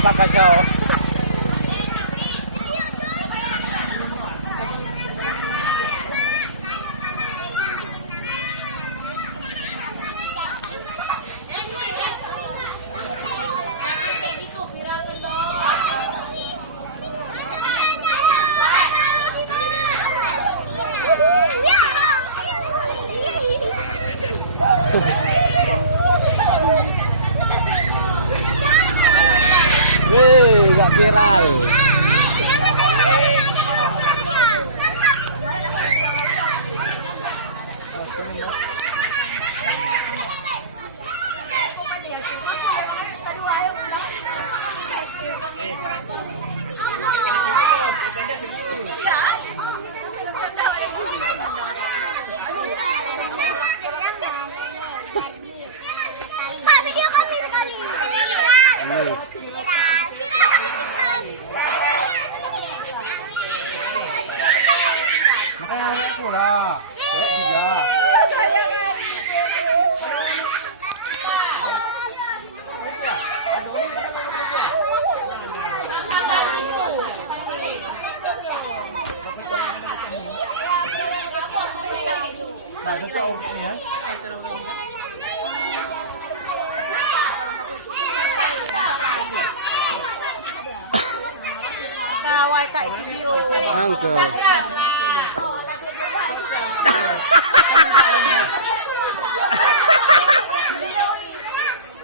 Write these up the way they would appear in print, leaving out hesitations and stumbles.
tempat kacau. Gak viral.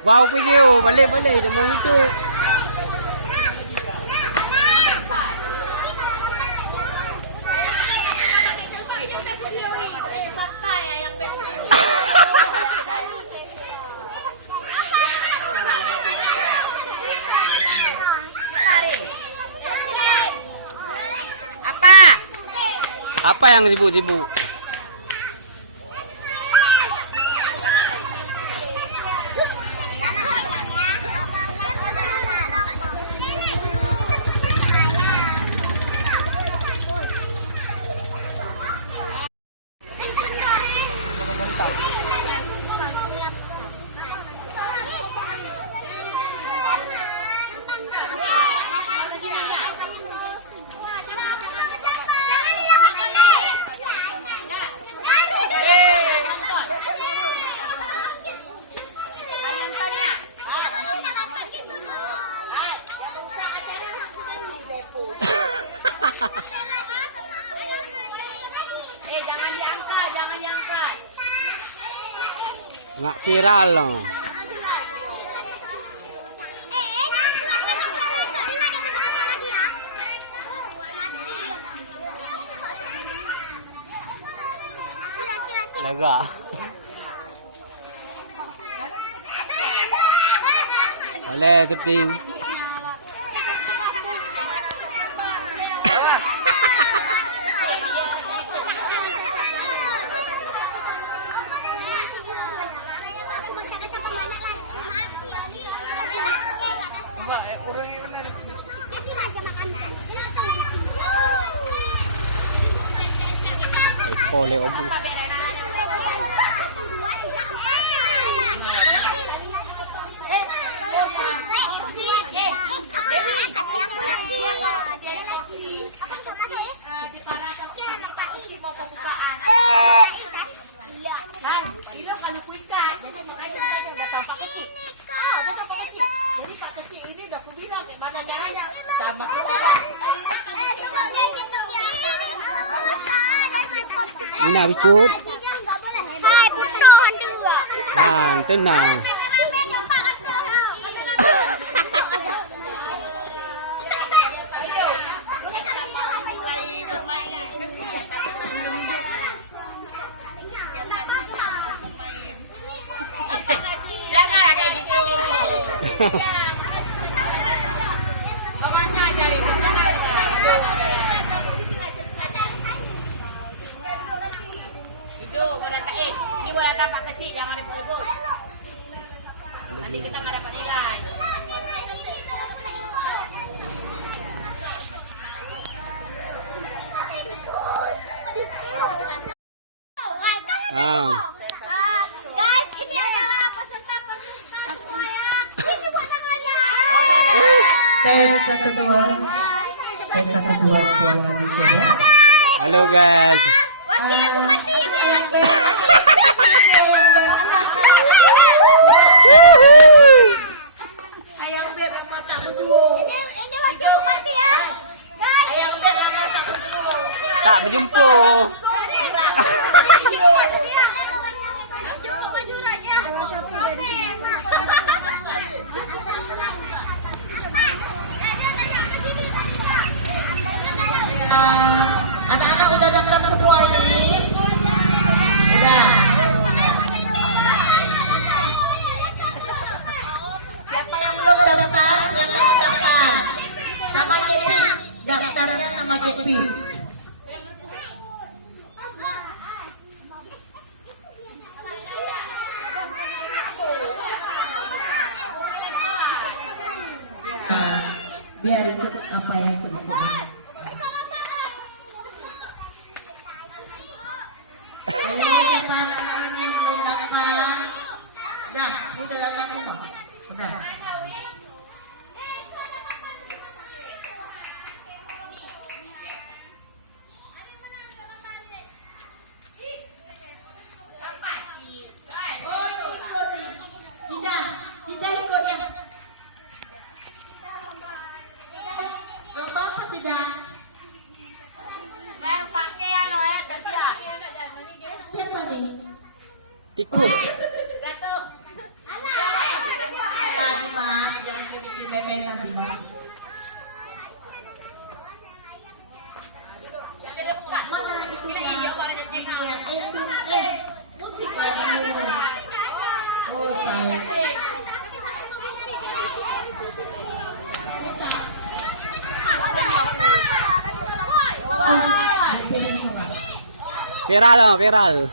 Wow, video balik dengan itu. Apa yang sibuk-sibuk? Nggak viral loh. Jaga. Boleh tepi. Boleh om. Jadi Pak Kecil ini udah aku bilang gimana caranya sama Ina bicut. Hai putu hantu enggak? Nah, tenang. Pak Kecil jangan ribut-ribut. Nanti kita nggak dapat nilai. Guys, ini adalah peserta permukaan semuanya. Ini buat tangannya. satu dua kuat aja. Halo guys. Aduh ayam bel. Ayam bel lama tak bersuara. Ayam bel lama tak bersuara. Tak berjumpa. Anak-anak udah daftar semua ini? Udah. Siapa yang belum daftar? Silakan daftar. Sama JP. Daftarnya sama JP. Biar ikut apa yang ikut. Ayo siapa anak-anak yang belum dapat? Dah, udah dapat semua. Udah. Oh, ikut nih. Cinta ikut ya. Gak apa-apa tidak. Siapa nih? Itu. Tadi mas, jangan kiki memeng nanti mas. Mana itu ya? Musik lagi. Oh, baik. Kita. Viral lah, viral.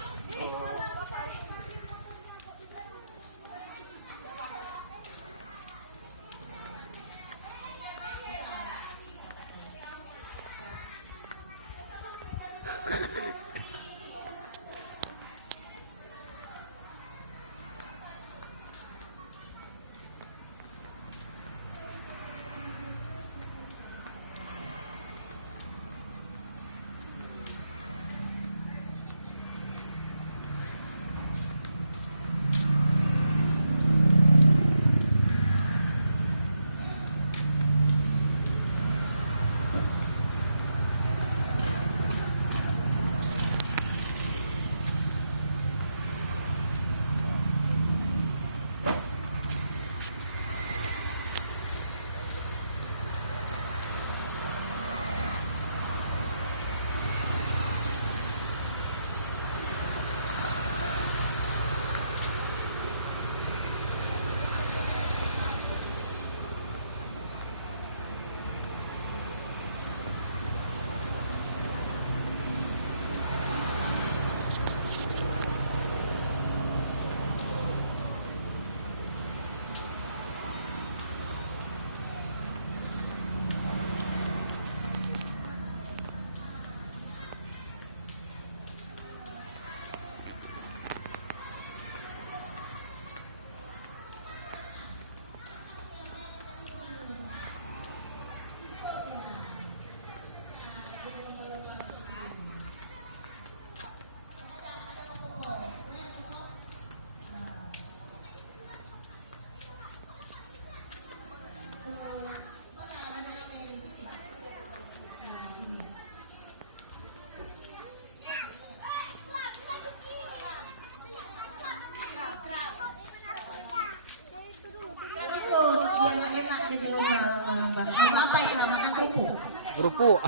Kerupuk.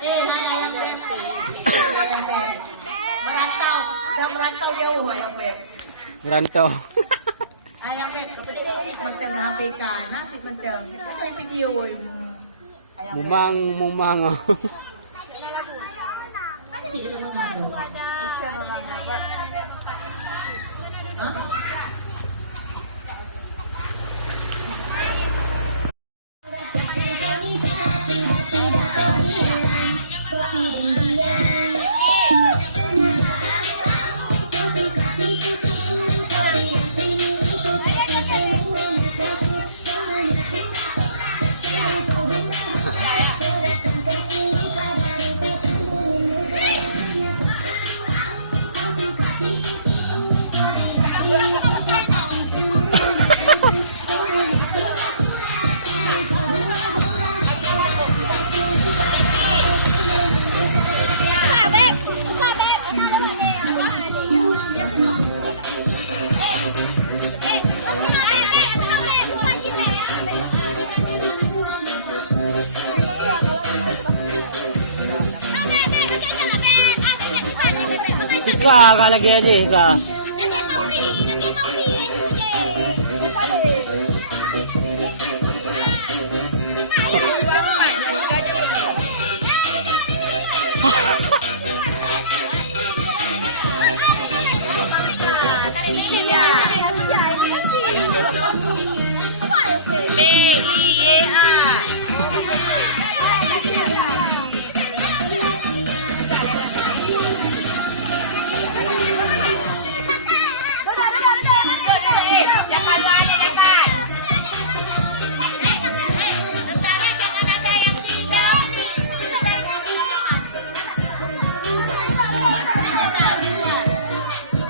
Ayam beb. Merantau. Udah merantau jauh ayam beb. Merantau. Ayam beb. Kemudian macam APK. Nasi macam. Kita kan video. Mumang. Higa ka lagi aja higa.